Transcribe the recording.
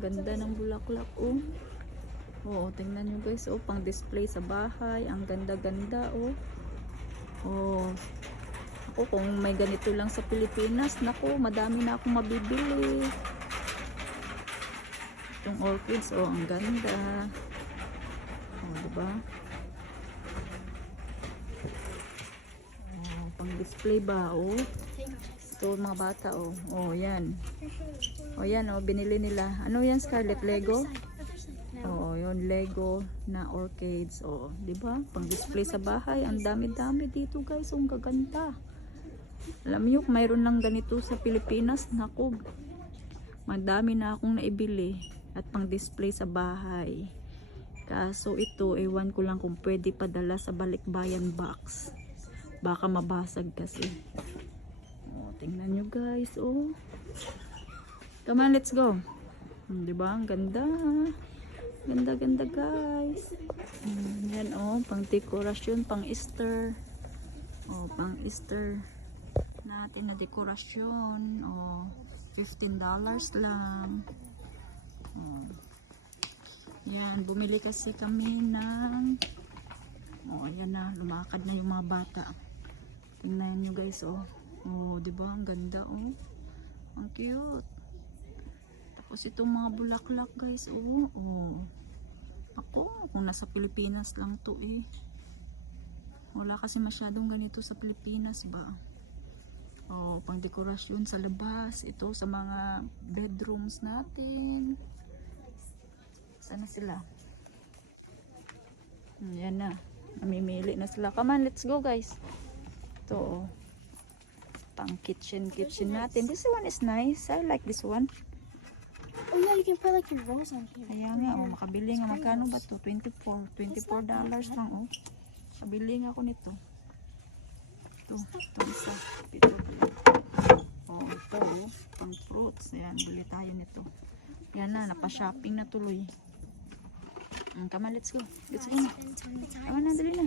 ganda ng bulaklak, oh. Oo, tingnan nyo guys, oh, pang display sa bahay. Ang ganda-ganda, oh. Oh. Ako, kung may ganito lang sa Pilipinas, naku, madami na akong mabibili. Itong orchids, oh, ang ganda. Oh, diba? Oh, pang display ba, oh. Ito, mga bata, oh. Oh, yan. Oh, yan, oh, binili nila. Ano yan, Scarlett? Lego? Oo, yun, Lego na orchids. Oh, di ba? Pang-display sa bahay. Ang dami-dami dito, guys. Ang gaganda. Alam niyo, mayroon lang ganito sa Pilipinas. Naku, madami na akong naibili at pang-display sa bahay. Kaso ito, ewan ko lang kung pwede padala sa balikbayan box. Baka mabasag kasi. Oh, tingnan nyo, guys. Oh. Come on, let's go. Di ba? Ang ganda. Ganda-ganda, guys. Yan, oh, pang dekorasyon, pang Easter. Oh, pang Easter natin na dekorasyon. Oh, $15 lang. Oh. Yan, bumili kasi kami ng, oh, yan na, lumakad na yung mga bata. Tingnan nyo, guys, oh. Oh, di ba? Ang ganda, oh. Ang cute. Tapos itong mga bulaklak, guys, oh. Oh. Ako, kung nasa Pilipinas lang to, eh. Wala kasi masyadong ganito sa Pilipinas ba. Oh, pang dekorasyon sa labas. Ito sa mga bedrooms natin. Sana sila? Yan na. Namimili na sila. Come on, let's go, guys. Ito, oh. Pang kitchen natin. This one is nice. I like this one. Oh yeah, you can put like your rose on here. Kaya nga, oh, makabili nga. Magkano ba to? $24 lang, oh. Makabili nga ako nito. Ito isa. Oh, ito, oh. Pang fruits. Ayan, bili tayo nito. Yan na, napa-shopping na tuloy. Come on, let's go. Let's go na. Come on na, dali na.